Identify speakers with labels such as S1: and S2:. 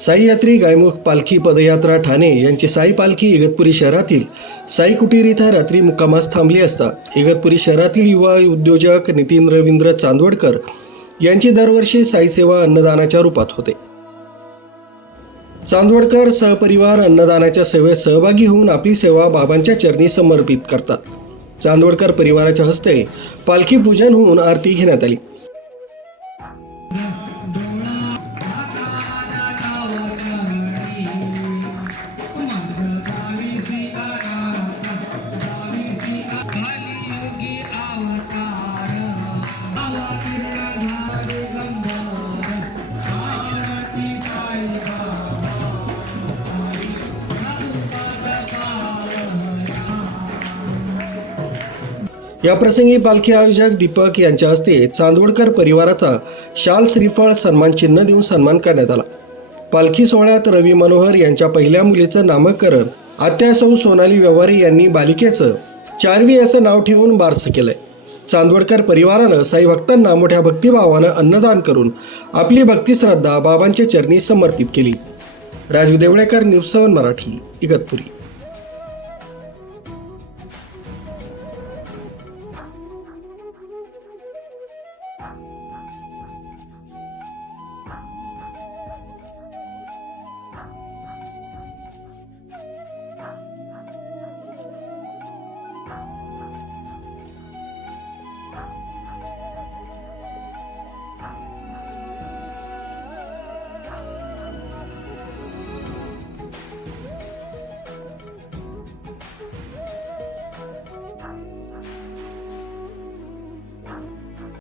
S1: साई यात्री गायमुख पालखी पदयात्रा ठाणे यांची साई पालखी इगतपुरी शहरातील साई कुटीर इथं रात्री मुक्कामास थांबली असता इगतपुरी शहरातील युवा उद्योजक नितीन रवींद्र चांदवडकर यांची दरवर्षी साई सेवा अन्नदानाच्या रूपात होते. चांदवडकर सहपरिवार अन्नदानाच्या सेवेत सहभागी होऊन आपली सेवा बाबांच्या चरणी समर्पित करतात. चांदवडकर परिवाराच्या हस्ते पालखी पूजन होऊन आरती घेण्यात आली. याप्रसंगी पालखी आयोजक दीपक यांच्या हस्ते चांदवडकर परिवाराचा शाल श्रीफळ सन्मान चिन्ह देऊन सन्मान करण्यात आला. पालखी सोहळ्यात रवी मनोहर यांच्या पहिल्या मुलीचं नामकरण आत्या सौ सोनाली व्यवहारे यांनी बालिकेचं चारवी असं नाव ठेवून बारसं केलंय. चांदवडकर परिवारानं साई भक्तांना मोठ्या भक्तिभावानं अन्नदान करून आपली भक्तिश्रद्धा बाबांच्या चरणी समर्पित केली. Raju Devlekar news seven Marathi Igatpuri.